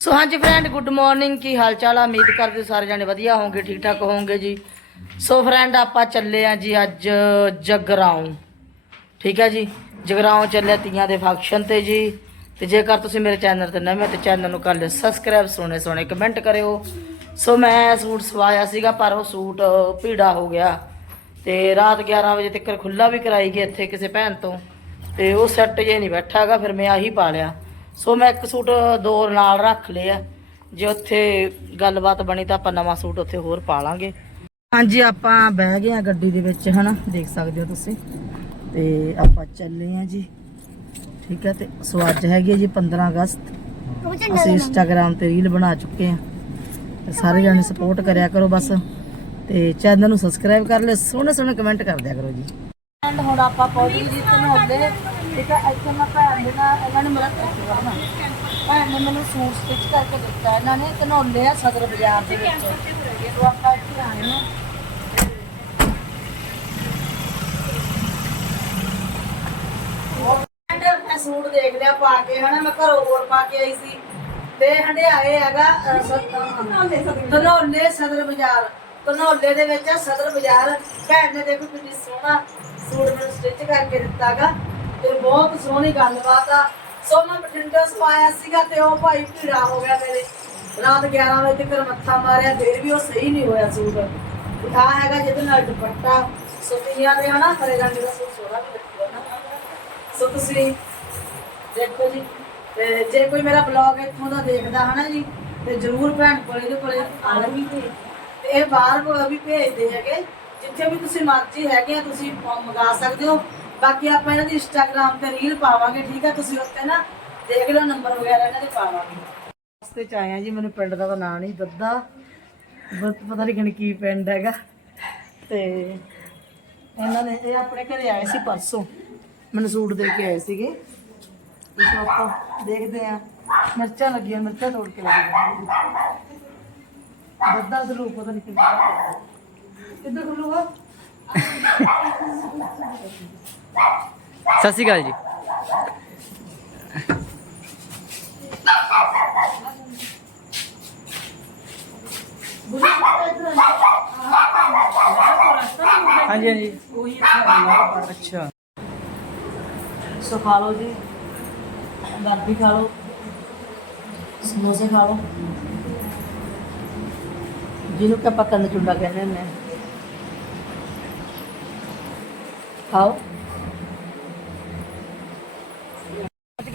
ਸੋ ਹਾਂਜੀ friend good morning ਕੀ ਹਾਲ ਚਾਲ ਆ? ਉਮੀਦ ਕਰਦੇ ਸਾਰੇ ਜਾਣੇ ਵਧੀਆ ਹੋਵੋਗੇ ਠੀਕ ਠਾਕ ਹੋਵੋਗੇ ਜੀ। ਸੋ ਫਰੈਂਡ ਆਪਾਂ ਚੱਲੇ ਆ ਜੀ ਅੱਜ ਜਗਰਾਉਂ। ਠੀਕ ਹੈ ਜੀ? ਜਗਰਾਉਂ ਚੱਲੇ ਤੀਆਂ ਦੇ ਫੰਕਸ਼ਨ ਤੇ ਜੀ। ਤੇ ਜੇਕਰ ਤੁਸੀਂ ਮੇਰੇ ਚੈਨਲ ਤੇ ਨਵੇਂ ਹੋ ਤੇ ਚੈਨਲ ਨੂੰ ਕਰ ਲਿਓ ਸਬਸਕ੍ਰਾਈਬ ਸੋਹਣੇ ਸੋਹਣੇ ਕਮੈਂਟ ਕਰਿਓ। ਸੋ ਮੈਂ ਸੂਟ ਸਵਾਇਆ ਸੀਗਾ, ਪਰ ਉਹ ਸੂਟ ਭੀੜਾ ਹੋ ਗਿਆ। ਤੇ ਰਾਤ 11 ਵਜੇ ਤੱਕ ਖੁੱਲਾ ਵੀ ਕਰਾਈ ਗਈ ਇੱਥੇ ਕਿਸੇ ਭੈਣ ਤੋਂ। ਤੇ ਉਹ ਸੈੱਟ ਜੇ ਨਹੀਂ ਬੈਠਾਗਾ, ਫਿਰ ਮੈਂ ਆਹੀ ਪਾ ਲਿਆ। ਸੋ ਮੈਂ ਇੱਕ ਸੂਟ ਦੋ ਨਾਲ ਰੱਖ ਲਿਆ ਜੇ ਉੱਥੇ ਗੱਲਬਾਤ ਬਣੀ ਤਾਂ ਆਪਾਂ ਨਵਾਂ ਸੂਟ ਉੱਥੇ ਹੋਰ ਪਾ ਲਾਂਗੇ। ਹਾਂਜੀ, ਆਪਾਂ ਬਹਿ ਗਏ ਆ ਗੱਡੀ ਦੇ ਵਿੱਚ, ਹਨਾ? ਦੇਖ ਸਕਦੇ ਹੋ ਤੁਸੀਂ। ਤੇ ਆਪਾਂ ਚੱਲੇ ਆ ਜੀ। ਠੀਕ ਹੈ ਤੇ ਸੋ ਅੱਜ ਹੈਗੀ ਹੈ ਜੀ 15 ਅਗਸਤ। ਅਸੀਂ ਇੰਸਟਾਗ੍ਰam ਤੇ ਰੀਲ ਬਣਾ ਚੁੱਕੇ ਆ। ਸਾਰੇ ਜਾਣੇ ਸਪੋਰਟ ਕਰਿਆ ਕਰੋ ਬਸ। ਤੇ ਚੈਨਲ ਨੂੰ ਸਬਸਕ੍ਰਾਈਬ ਕਰ ਲਿਓ। ਸੋਹਣੇ ਸੋਹਣੇ ਕਮੈਂਟ ਕਰ ਦਿਆ ਕਰੋ ਜੀ। ਐਂਡ ਹੁਣ ਆਪਾਂ ਪਹੁੰਚ ਗਏ ਜੀ ਧਨੌਲੇ ਠੀਕ ਹੈ ਇੱਥੇ ਮੈਂ ਭੈਣ ਦੇ ਨਾਲ ਇਹਨਾਂ ਨੇ ਮੇਰਾ ਭੈਣ ਨੇ ਮੈਨੂੰ ਸੂਟ ਸਟਿਚ ਕਰਕੇ ਦਿੱਤਾ ਇਹਨਾਂ ਨੇ ਧਨੌਲੇ ਆ ਸਦਰ ਬਾਜ਼ਾਰ ਦੇ ਵਿੱਚ। ਆਪਾਂ ਇੱਥੇ ਆਏ ਸੂਟ ਦੇਖ ਲਿਆ ਪਾ ਕੇ ਹਨਾ ਮੈਂ ਘਰੋਂ ਹੋਰ ਪਾ ਕੇ ਆਈ ਸੀ। ਤੇ ਹੰਡਿਆਏ ਹੈਗਾ ਧਨੌਲੇ ਸਦਰ ਬਾਜ਼ਾਰ। ਧਨੌਲੇ ਦੇ ਵਿੱਚ ਸਦਰ ਬਾਜ਼ਾਰ ਭੈਣ ਨੇ ਦੇਖੋ ਕਿੰਨੀ ਸੋਹਣਾ ਸੂਟ ਮੈਨੂੰ ਸਟਿਚ ਕਰਕੇ ਦਿੱਤਾਗਾ। ਤੇ ਬਹੁਤ ਸੋਹਣੀ ਗੱਲਬਾਤ ਆ। ਸੋ ਮੈਂ ਬਠਿੰਡਾ ਸਵਾਇਆ ਸੀਗਾ ਤੇ ਉਹ ਭਾਈ ਭੀੜਾ ਹੋ ਗਿਆ ਮੇਰੇ। ਰਾਤ 11 ਵਜੇ ਤੱਕ ਮੱਥਾ ਮਾਰਿਆ, ਫਿਰ ਵੀ ਉਹ ਸਹੀ ਨਹੀਂ ਹੋਇਆ ਸੂਟ। ਆ ਹੈਗਾ ਜਿਹਦੇ ਨਾਲ ਦੁਪੱਟਾ। ਸੁਤੀਆਂ ਦੇ ਹਨਾ, ਹਰੇ ਰੰਗ ਦਾ ਸੂਟ ਸੋਹਣਾ ਵੀ ਲੱਗਦਾ ਨਾ ਸੋ ਤੁਸੀਂ ਦੇਖੋ ਜੀ, ਤੇ ਜੇ ਕੋਈ ਮੇਰਾ ਬਲੌਗ ਇੱਥੋਂ ਦਾ ਦੇਖਦਾ ਹਨਾ ਜੀ, ਤੇ ਜਰੂਰ ਭੈਣ ਕੋਲੇ ਦੇ ਕੋਲੇ ਆਣਗੇ ਤੇ। ਇਹ ਬਾਹਰ ਵੀ ਭੇਜਦੇ ਹੈਗੇ। ਜਿੱਥੇ ਵੀ ਤੁਸੀਂ ਮਰਜ਼ੀ ਹੈਗੇ ਆ, ਤੁਸੀਂ ਪ- ਮੰਗਾ ਸਕਦੇ ਹੋ। ਬਾਕੀ ਆਪਾਂ ਇਹਨਾਂ ਦੀ ਇੰਸਟਾਗ੍ਰam ਤੇ ਰੀਲ ਪਾਵਾਂਗੇ, ਠੀਕ ਹੈ ਤੁਸੀਂ ਉੱਤੇ ਨਾ ਦੇਖ ਲਓ ਨੰਬਰ ਵਗੈਰਾ, ਇਹਨਾਂ ਦੇ ਪਾਵਾਂਗੇ। ਰਸਤੇ ਚ ਆਏ ਜੀ, ਮੈਨੂੰ ਪਿੰਡ ਦਾ ਤਾਂ ਨਾਂ ਨਹੀਂ ਦੱਦਾ ਪਤਾ ਨਹੀਂ ਕੀ ਪਿੰਡ ਹੈਗਾ। ਤੇ ਇਹਨਾਂ ਨੇ, ਇਹ ਆਪਣੇ ਘਰੇ ਆਏ ਸੀ ਪਰਸੋਂ। ਮੈਨੂੰ ਸੂਟ ਦੇ ਕੇ ਆਏ ਸੀਗੇ। ਇਸ ਆਪਾਂ ਦੇਖਦੇ ਆ। ਮਿਰਚਾਂ ਲੱਗੀਆਂ, ਮਿਰਚਾਂ ਤੋੜ ਕੇ ਲੱਗੀਆਂ ਬੱਦਾ ਜ਼ਰੂਰ ਪਤਾ ਨਹੀਂ ਕਿੱਦਾਂ। ਕਿੱਦਾਂ ਖੁੱਲੂਗਾ? ਸਤਿ ਸ਼੍ਰੀ ਅਕਾਲ ਜੀ। ਹਾਂਜੀ ਹਾਂਜੀ। ਉਹੀ ਅੱਛਾ। ਸੋ ਖਾ ਲਓ ਜੀ। ਬਰਫੀ ਖਾ ਲਓ। ਸਮੋਸੇ ਖਾ ਲਓ। ਜਿਹਨੂੰ ਕਿ ਆਪਾਂ ਕੰਨ ਚੁੰਡਾ ਕਹਿੰਦੇ ਹੁੰਦੇ ਹਾਂ ਖਾਓ।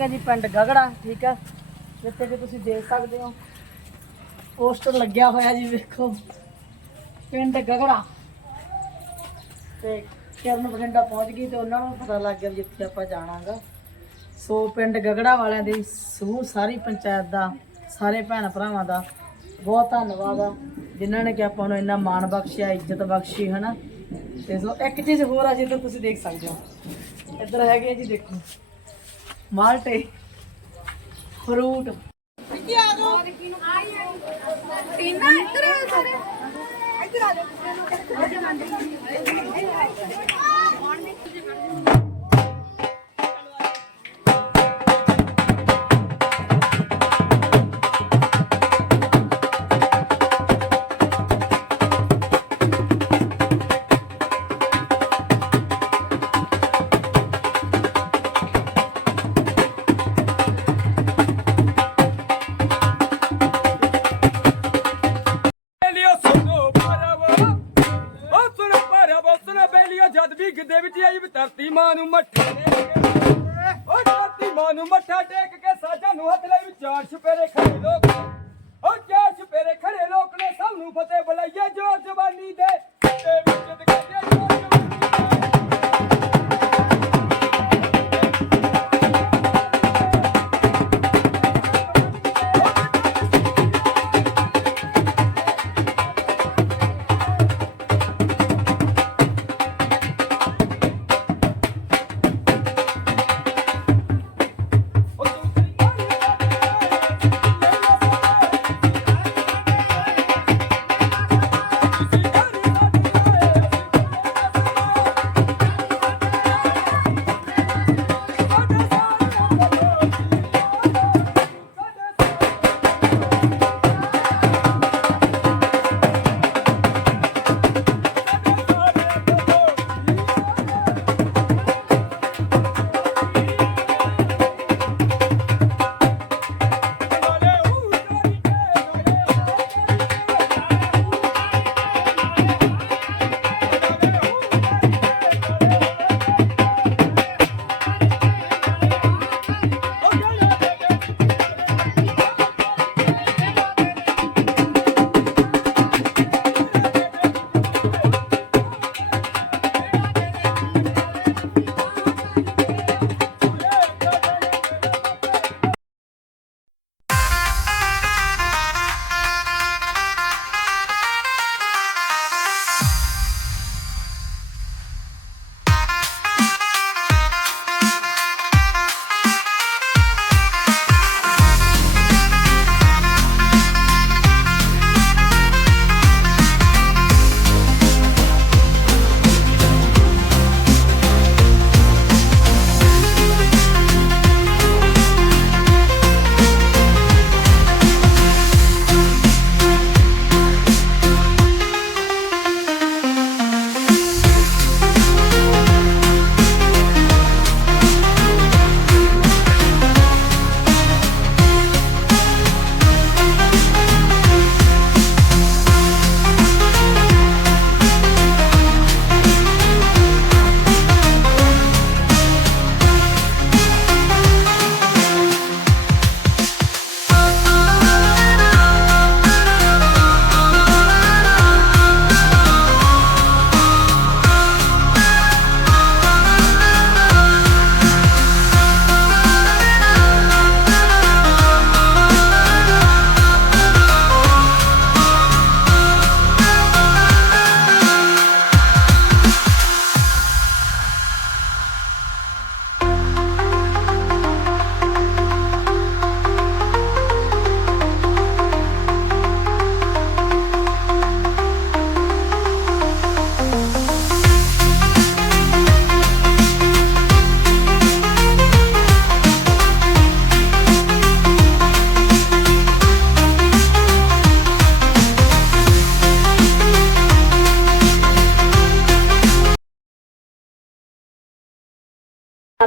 ਅੱਜ ਕੱਲ੍ਹ ਜੀ ਪਿੰਡ ਗਗੜਾ, ਠੀਕ ਆ ਜਿੱਥੇ ਕਿ ਤੁਸੀਂ ਦੇਖ ਸਕਦੇ ਹੋ। ਪੋਸਟਰ ਲੱਗਿਆ ਹੋਇਆ ਜੀ, ਵੇਖੋ। ਪਿੰਡ ਗਗੜਾ। ਤੇ ਕਿਰਨ ਬਠਿੰਡਾ ਪਹੁੰਚ ਗਈ ਤੇ ਉਹਨਾਂ ਨੂੰ ਪਤਾ ਲੱਗ ਗਿਆ ਜਿੱਥੇ ਆਪਾਂ ਜਾਣਾਗਾ। ਸੋ ਪਿੰਡ ਗਗੜਾ ਵਾਲਿਆਂ ਦੀ ਸਮੂਹ ਸਾਰੀ ਪੰਚਾਇਤ ਦਾ, ਸਾਰੇ ਭੈਣ ਭਰਾਵਾਂ ਦਾ ਬਹੁਤ ਧੰਨਵਾਦ ਆ, ਜਿਨ੍ਹਾਂ ਨੇ ਕਿ ਆਪਾਂ ਨੂੰ ਇੰਨਾ ਮਾਣ ਬਖਸ਼ਿਆ, ਇੱਜ਼ਤ ਬਖਸ਼ੀ, ਹਨਾ? ਤੇ ਸੋ ਇੱਕ ਚੀਜ਼ ਹੋਰ ਆ ਜਿੱਦਾਂ ਤੁਸੀਂ ਦੇਖ ਸਕਦੇ ਹੋ। ਇੱਧਰ ਹੈਗੇ ਆ ਜੀ, ਦੇਖੋ। ਮਾਲਟੇ ਫਰੂਟ। ਬੇਲੀਓ ਸੁਣੋ ਪਰਵੋ ਉਹ ਸੁਣ ਪਰਵੋ ਸੁਣ ਬੇਲੀਓ ਜਦ ਵੀ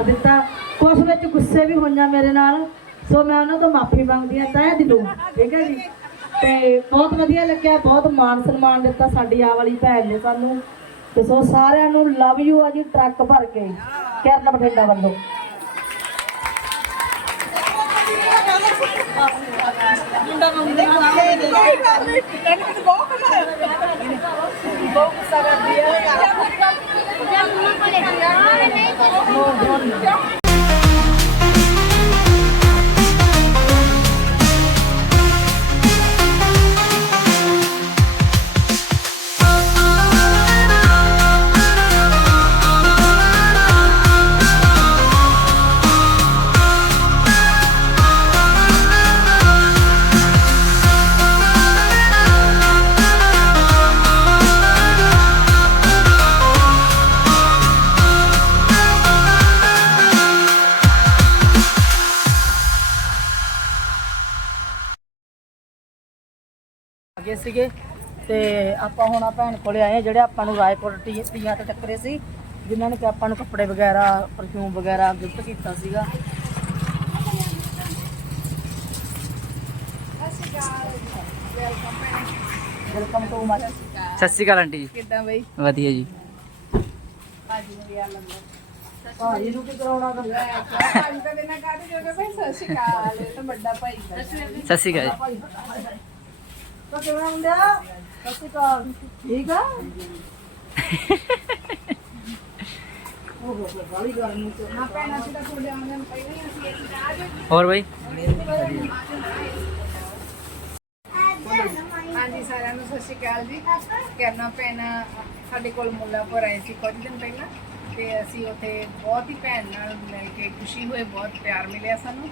ਦਿੱਤਾ। ਕੁਛ ਵਿੱਚ ਗੁੱਸੇ ਵੀ ਹੋਈਆਂ ਮੇਰੇ ਨਾਲ। ਸੋ ਮੈਂ ਉਹਨਾਂ ਤੋਂ ਮਾਫੀ ਮੰਗਦੀ ਹਾਂ। ਤਹਿ ਦਿਲੋਂ। ਠੀਕ ਹੈ ਜੀ? ਤੇ ਬਹੁਤ ਵਧੀਆ ਲੱਗਿਆ ਬਹੁਤ ਮਾਣ ਸਨਮਾਨ ਦਿੱਤਾ ਸਾਡੀ ਆ ਵਾਲੀ ਭੈਣ ਨੇ ਸਾਨੂੰ। ਤੇ ਸੋ ਸਾਰਿਆਂ ਨੂੰ ਲਵ ਯੂ ਆ ਜੀ ਟਰੱਕ ਭਰ ਕੇ। ਕੈਰਲਾ ਬਠਿੰਡਾ ਵੱਲੋਂ। ਅੱਗੇ ਸੀਗੇ। ਤੇ ਆਪਾਂ ਹੁਣ ਆ ਭੈਣ ਕੋਲੇ ਆਏ ਆ ਜਿਹੜੇ ਆਪਾਂ ਨੂੰ ਰਾਏਪੁਰ ਟੀ- ਤੀਆਂ ਤੇ ਟੱਕਰੇ ਸੀ ਜਿਨ੍ਹਾਂ ਨੇ ਕਿ ਆਪਾਂ ਨੂੰ ਕੱਪੜੇ ਵਗੈਰਾ ਪਰਫਿਊਮ ਵਗੈਰਾ ਗਿਫਟ ਕੀਤਾ ਸੀਗਾ। ਵੈਲਕਮ ਟੂ ਮਾਚ ਸਤਿ ਸ਼੍ਰੀ ਅਕਾਲ ਆਂਟੀ ਜੀ। ਕਿੱਦਾਂ ਬਈ? ਵਧੀਆ ਜੀ। ਭਾਜੀ ਨੂੰ ਕੀ ਕਰਾਉਣਾ ਗਾ? ਭਾਈ ਤਾਂ ਬਿਨਾਂ ਕਾਹਦੇ ਜੋਗੇ ਭਾਈ ਸਤਿ ਸ਼੍ਰੀ ਅਕਾਲ ਇਹ ਤਾਂ ਵੱਡਾ ਭਾਈ ਸਤਿ ਸ਼੍ਰੀ ਅਕਾਲ ਭਾਈ ਤਾਂ ਕਿਵੇਂ ਹੁੰਦਿਆ ਸਤਿ ਸ਼੍ਰੀ ਅਕਾਲ ਠੀਕ ਆ? ਉਹ ਹੋ ਬਾਲੀ ਗਰਮੀ ਚ ਹਾਂ ਭੈਣਾਂ ਸੀ ਤਾਂ ਤੁਹਾਡੇ ਆਉਂਦੇ ਨੂੰ ਪਹਿਲਾਂ ਹੀ ਅਸੀਂ ਇੱਥੇ ਆ ਜਾਓ ਹੋਰ ਬਾਈ? ਹਾਂਜੀ ਸਾਰਿਆਂ ਨੂੰ ਸਤਿ ਸ਼੍ਰੀ ਅਕਾਲ ਜੀ। ਕਰਨਾ ਪੈਣਾ ਸਾਡੇ ਕੋਲ ਮੁੱਲਾਪੁਰ ਆਏ ਸੀ ਕੁਝ ਦਿਨ ਪਹਿਲਾਂ ਤੇ ਅਸੀਂ ਉੱਥੇ ਬਹੁਤ ਹੀ ਭੈਣ ਨਾਲ ਮਿਲ ਕੇ ਖੁਸ਼ੀ ਹੋਏ ਬਹੁਤ ਪਿਆਰ ਮਿਲਿਆ ਸਾਨੂੰ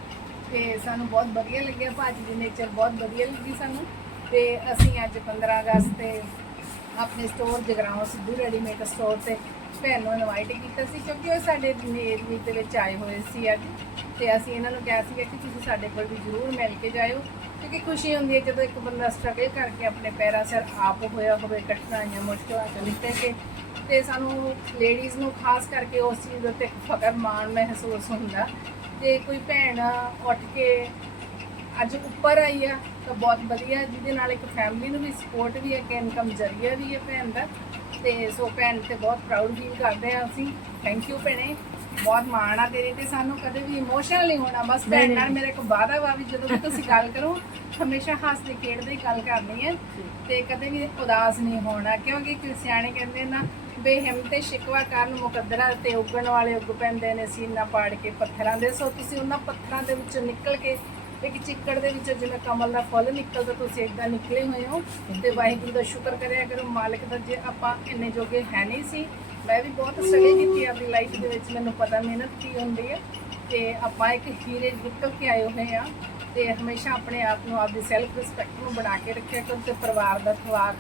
ਤੇ ਸਾਨੂੰ ਬਹੁਤ ਵਧੀਆ ਲੱਗਿਆ ਭਾਜੀ ਦੀ ਨੇਚਰ ਬਹੁਤ ਵਧੀਆ ਲੱਗੀ ਸਾਨੂੰ। ਤੇ ਅਸੀਂ ਅੱਜ 15 ਅਗਸਤ ਤੇ ਆਪਣੇ store Jagraon Sidhu readymade store ਤੇ ਭੈਣ ਨੂੰ ਇਨਵਾਈਟ ਕੀਤਾ ਸੀ ਕਿਉਂਕਿ ਉਹ ਸਾਡੇ ਨੇੜਵੀ ਦੇ ਵਿੱਚ ਆਏ ਹੋਏ ਸੀ ਅੱਜ। ਤੇ ਅਸੀਂ ਇਹਨਾਂ ਨੂੰ ਕਿਹਾ ਸੀ ਕਿ ਤੁਸੀਂ ਸਾਡੇ ਕੋਲ ਵੀ ਜ਼ਰੂਰ ਮਿਲ ਕੇ ਜਾਇਓ, ਕਿਉਂਕਿ ਖੁਸ਼ੀ ਹੁੰਦੀ ਹੈ ਜਦੋਂ ਇੱਕ ਬੰਦਾ ਸਟਰਗਲ ਕਰਕੇ ਆਪਣੇ ਪੈਰਾਂ ਸਿਰ ਆਪ ਹੋਇਆ ਹੋਵੇ, ਕਠਿਨਾਈਆਂ, ਮੁਸ਼ਕਲਾਂ ਚੋਂ ਨਿਕਲ ਕੇ। ਤੇ ਸਾਨੂੰ ਲੇਡੀਜ਼ ਨੂੰ ਖਾਸ ਕਰਕੇ ਉਸ ਚੀਜ਼ ਦੇ ਉੱਤੇ ਫਕਰ ਮਾਣ ਮਹਿਸੂਸ ਹੁੰਦਾ। ਤੇ ਕੋਈ ਭੈਣ ਉੱਠ ਕੇ ਅੱਜ ਉੱਪਰ ਆਈ ਆ ਤਾਂ ਬਹੁਤ ਵਧੀਆ। ਜਿਹਦੇ ਨਾਲ ਇੱਕ ਫੈਮਿਲੀ ਨੂੰ ਵੀ ਸਪੋਰਟ ਵੀ ਹੈ ਕਿ ਇਨਕਮ ਜ਼ਰੀਆ ਵੀ ਹੈ ਭੈਣ ਦਾ। ਤੇ ਸੋ ਭੈਣ ਤੇ ਬਹੁਤ ਪ੍ਰਾਊਡ ਫੀਲ ਕਰਦੇ ਆ ਅਸੀਂ। ਥੈਂਕ ਯੂ ਭੈਣੇ। ਬਹੁਤ ਮਾਣ ਆ ਤੇਰੇ ਤੇ ਸਾਨੂੰ। ਕਦੇ ਵੀ ਇਮੋਸ਼ਨਲ ਨਹੀਂ ਹੋਣਾ। ਬਸ ਭੈਣ ਨਾਲ ਮੇਰੇ ਕੋ ਵਾਦਾ ਵਾ ਵੀ ਜਦੋਂ ਵੀ ਤੁਸੀਂ ਗੱਲ ਕਰੋ ਹਮੇਸ਼ਾ ਹੱਸਦੇ ਖੇਡਦੇ ਗੱਲ ਕਰਨੀ ਹੈ। ਤੇ ਕਦੇ ਵੀ ਉਦਾਸ ਨਹੀਂ ਹੋਣਾ। ਕਿਉਂਕਿ ਕਿ ਸਿਆਣੇ ਕਹਿੰਦੇ ਨਾ ਬੇਹਿੰਮ ਤੇ ਸ਼ਿਕਵਾ ਕਰਨ ਮੁਕੱਦਰਾਂ ਤੇ ਉੱਗਣ ਵਾਲੇ ਉੱਗ ਪੈਂਦੇ ਨੇ। ਸੀਨਾ ਪਾੜ ਕੇ ਪੱਥਰਾਂ ਦੇ ਸੋ ਤੁਸੀਂ ਉਹਨਾਂ ਪੱਥਰਾਂ ਦੇ ਵਿੱਚੋਂ ਨਿਕਲ ਕੇ ਇੱਕ ਚਿੱਕੜ ਦੇ ਵਿੱਚੋਂ ਜਿਵੇਂ ਕਮਲ ਦਾ ਫੁੱਲ ਨਿਕਲਦਾ, ਤੁਸੀਂ ਇਦਾਂ ਨਿਕਲੇ ਹੋਏ ਹੋ ਤੇ ਵਾਹਿਗੁਰੂ ਦਾ ਸ਼ੁਕਰ ਕਰਿਆ ਕਰੋ। ਮਾਲਕ ਦਾ ਜੇ ਆਪਾਂ ਇੰਨੇ ਜੋਗੇ ਹੈ ਨਹੀਂ ਸੀ, ਮੈਂ ਵੀ ਬਹੁਤ ਸਟਰਗਲ ਕੀਤੀ ਆਪਣੀ ਲਾਈਫ ਦੇ ਵਿੱਚ, ਮੈਨੂੰ ਪਤਾ ਮਿਹਨਤ ਕੀ ਹੁੰਦੀ ਹੈ ਤੇ ਆਪਾਂ ਇੱਕ ਹੀਰੇ ਨਿਕਲ ਕੇ ਆਏ ਹੋਏ ਆ ਤੇ ਹਮੇਸ਼ਾ ਆਪਣੇ ਆਪ ਨੂੰ ਆਪਦੀ ਸੈਲਫ ਰਿਸਪੈਕਟ ਨੂੰ ਬਣਾ ਕੇ ਰੱਖਿਆ ਕਰੋ ਤੇ ਪਰਿਵਾਰ ਦਾ ਖਵਾਕ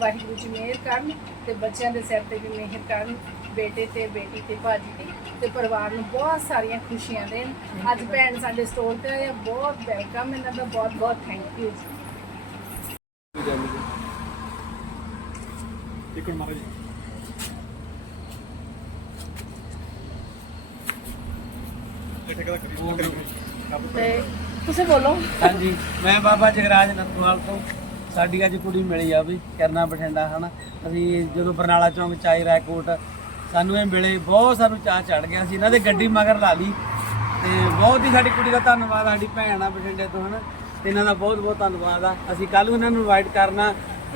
ਵਾਹਿਗੁਰੂ ਜੀ ਮਿਹਰ ਕਰਨ ਤੇ ਬੱਚਿਆਂ ਦੇ ਸਿਰ ਤੇ ਵੀ ਮਿਹਰ ਕਰਨ ਬੇਟੇ ਤੇ ਬੇਟੀ ਤੇ ਭਾਜੀ ਤੇ ਤੇ ਪਰਿਵਾਰ ਨੂੰ ਬਹੁਤ ਸਾਰੀਆਂ ਖੁਸ਼ੀਆਂ ਦੇਣ। ਅੱਜ ਭੈਣ ਸਾਡੇ ਸਟੋਰ ਤੇ ਆਏ ਆ, ਬਹੁਤ ਵੈਲਕਮ ਇਹਨਾਂ ਦਾ ਬਹੁਤ ਬਹੁਤ ਥੈਂਕ ਯੂ ਜੀ। ਇੱਕ ਮਿੰਟ ਮਹਾਰਾਜ ਜੀ। ਠੇਕਾ ਕਰੀ ਤੇ ਤੁਸੀਂ ਬੋਲੋ। ਹਾਂਜੀ ਮੈਂ ਬਾਬਾ ਜਗਰਾਜ ਨੰਦਵਾਲ ਤੋਂ। ਸਾਡੀ ਅੱਜ ਕੁੜੀ ਮਿਲੀ ਆ ਵੀ ਕਰਨਾ ਬਠਿੰਡਾ ਹਨਾ? ਅਸੀਂ ਜਦੋਂ ਬਰਨਾਲਾ ਚੌਂਕ ਚ ਆਏ ਸਾਨੂੰ ਇਹ ਮਿਲੇ ਬਹੁਤ ਸਾਨੂੰ ਚਾਹ ਚੜ ਗਿਆ ਸੀ। ਇਹਨਾਂ ਦੇ ਗੱਡੀ ਮਗਰ ਲਾ ਲਈ ਤੇ ਬਹੁਤ ਹੀ ਸਾਡੀ ਕੁੜੀ ਦਾ ਧੰਨਵਾਦ ਸਾਡੀ ਭੈਣ ਆ ਬਠਿੰਡੇ ਤੋਂ ਹਨਾ? ਤੇ ਇਹਨਾਂ ਦਾ ਬਹੁਤ ਬਹੁਤ ਧੰਨਵਾਦ ਆ। ਅਸੀਂ ਕੱਲ ਨੂੰ ਇਹਨਾਂ ਨੂੰ ਇਨਵਾਈਟ ਕਰਨਾ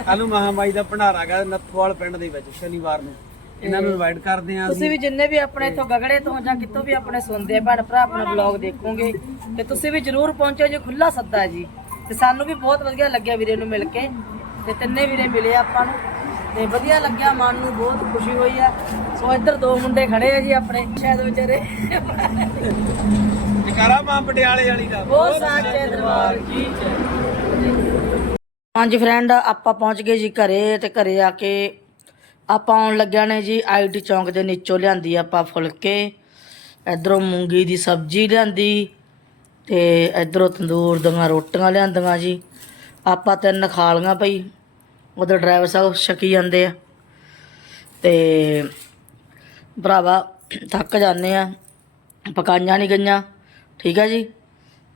ਕੱਲ ਨੂੰ ਮਹਾਮਾਈ ਦਾ ਭੰਡਾਰਾ ਗਾ ਨੱਥਵਾਲ ਪਿੰਡ ਦੇ ਵਿੱਚ ਸ਼ਨੀਵਾਰ ਨੂੰ। ਇਹਨਾਂ ਨੂੰ ਇਨਵਾਈਟ ਕਰਦੇ ਆ ਤੁਸੀਂ ਵੀ ਜਿੰਨੇ ਵੀ ਆਪਣੇ ਇੱਥੋਂ ਗਗੜੇ ਤੋਂ ਜਾਂ ਕਿਤੋਂ ਵੀ ਆਪਣੇ ਸੁਣਦੇ ਆ ਭੈਣ ਭਰਾ ਆਪਣਾ ਬਲੌਗ ਦੇਖੋਗੇ ਤੇ ਤੁਸੀਂ ਵੀ ਜਰੂਰ ਪਹੁੰਚੋ ਜੀ ਖੁੱਲਾ ਸੱਦਾ ਜੀ। ਤੇ ਸਾਨੂੰ ਵੀ ਬਹੁਤ ਵਧੀਆ ਲੱਗਿਆ ਵੀਰੇ ਨੂੰ ਮਿਲ ਕੇ। ਤੇ ਤਿੰਨੇ ਵੀਰੇ ਮਿਲੇ ਆਪਾਂ ਨੂੰ। ਤੇ ਵਧੀਆ ਲੱਗਿਆ ਮਨ ਨੂੰ ਬਹੁਤ ਖੁਸ਼ੀ ਹੋਈ ਆ। ਸੋ ਇੱਧਰ ਦੋ ਮੁੰਡੇ ਖੜੇ ਆ ਜੀ ਆਪਣੇ ਸ਼ਾਇਦ ਵਿਚਾਰੇ। ਜਕਾਰਾ ਮਾਂ ਪਟਿਆਲੇ ਵਾਲੀ ਦਾ। ਬਹੁਤ ਸਾਚੇ ਦਰਬਾਰ ਕੀ ਹਾਂਜੀ ਫਰੈਂਡ ਆਪਾਂ ਪਹੁੰਚ ਗਏ ਜੀ ਘਰੇ ਤੇ ਘਰੇ ਆ ਕੇ ਆਪਾਂ ਆਉਣ ਲੱਗਿਆ ਨੇ ਜੀ ਆਈਟੀ ਚੌਂਕ ਦੇ ਨੀਚੋਂ ਲਿਆਂਦੀ ਆਪਾਂ ਫੁਲਕੇ। ਇਧਰੋਂ ਮੂੰਗੀ ਦੀ ਸਬਜ਼ੀ ਲਿਆਂਦੀ। ਤੇ ਇਧਰੋਂ ਤੰਦੂਰ ਦੀਆਂ ਰੋਟੀਆਂ ਲਿਆਂਦੀਆਂ ਜੀ। ਆਪਾਂ ਤਿੰਨ ਖਾ ਲੀਆਂ ਭਈ। ਉਧਰ ਡਰਾਈਵਰ ਸਾਹਿਬ ਛਕੀ ਜਾਂਦੇ ਆ। ਤੇ ਭਰਾਵਾ, ਥੱਕ ਜਾਂਦੇ ਆ। ਪਕਾਈਆਂ ਨਹੀਂ ਗਈਆਂ। ਠੀਕ ਹੈ ਜੀ।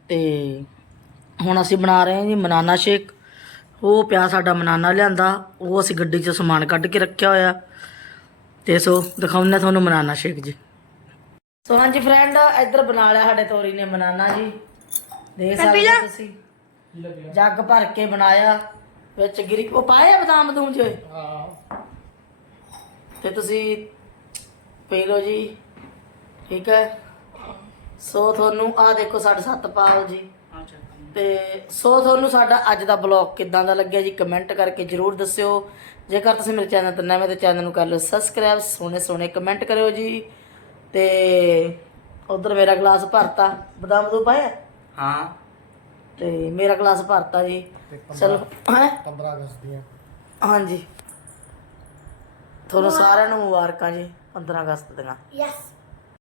ਤੇ ਹੁਣ ਅਸੀਂ ਬਣਾ ਰਹੇ ਹਾਂ ਜੀ ਬਨਾਨਾ ਸ਼ੇਕ। ਉਹ ਪਿਆ ਸਾਡਾ ਬਨਾਨਾ ਲਿਆਂਦਾ। ਉਹ ਅਸੀਂ ਗੱਡੀ 'ਚ ਸਮਾਨ ਕੱਢ ਕੇ ਰੱਖਿਆ ਹੋਇਆ। ਤੇ ਸੋ ਦਿਖਾਉਂਦੇ ਤੁਹਾਨੂੰ ਬਨਾਨਾ ਸ਼ੇਕ ਜੀ। ਸੋ ਹਾਂਜੀ ਫਰੈਂਡ ਇੱਧਰ ਬਣਾ ਲਿਆ ਸਾਡੇ ਤੋਰੀ ਨੇ ਬਨਾਨਾ ਜੀ। ਦੇਖ ਸਕਦੇ ਹੋ ਤੁਸੀਂ। ਜੱਗ ਭਰ ਕੇ ਬਣਾਇਆ ਵਿੱਚ ਗਿਰੀ ਉਹ ਪਾਇਆ ਬਦਾਮ ਬਦੂਮ ਜੇ ਤੇ ਤੁਸੀਂ ਪੀ ਲਓ ਜੀ ਠੀਕ ਹੈ। ਸੋ ਤੁਹਾਨੂੰ ਆ ਦੇਖੋ ਸਾਡੇ ਸਤਪਾਲ ਜੀ। ਤੇ ਸੋ ਤੁਹਾਨੂੰ ਸਾਡਾ ਅੱਜ ਦਾ ਬਲੌਗ ਕਿੱਦਾਂ ਦਾ ਲੱਗਿਆ ਜੀ ਕਮੈਂਟ ਕਰਕੇ ਜਰੂਰ ਦੱਸਿਓ। ਜੇਕਰ ਤੁਸੀਂ ਮੇਰੇ ਚੈਨਲ ਤੇ ਨਵੇਂ ਤੇ ਚੈਨਲ ਨੂੰ ਕਰ ਲਓ ਸਬਸਕ੍ਰਾਈਬ ਸੋਹਣੇ ਸੋਹਣੇ ਕਮੈਂਟ ਕਰਿਓ ਜੀ। ਤੇ ਉਧਰ ਮੇਰਾ ਗਲਾਸ ਭਰਤਾ। ਬਦਾਮ ਦੂ ਪਾਇਆ? ਹਾਂ। ਤੇ ਮੇਰਾ ਗਲਾਸ ਭਰਤਾ ਜੀ। ਚਲੋ ਹੈ? 15 ਅਗਸਤ ਦੀਆਂ। ਹਾਂਜੀ। ਤੁਹਾਨੂੰ ਸਾਰਿਆਂ ਨੂੰ ਮੁਬਾਰਕਾਂ ਜੀ 15 ਅਗਸਤ ਦੀਆਂ। Yes.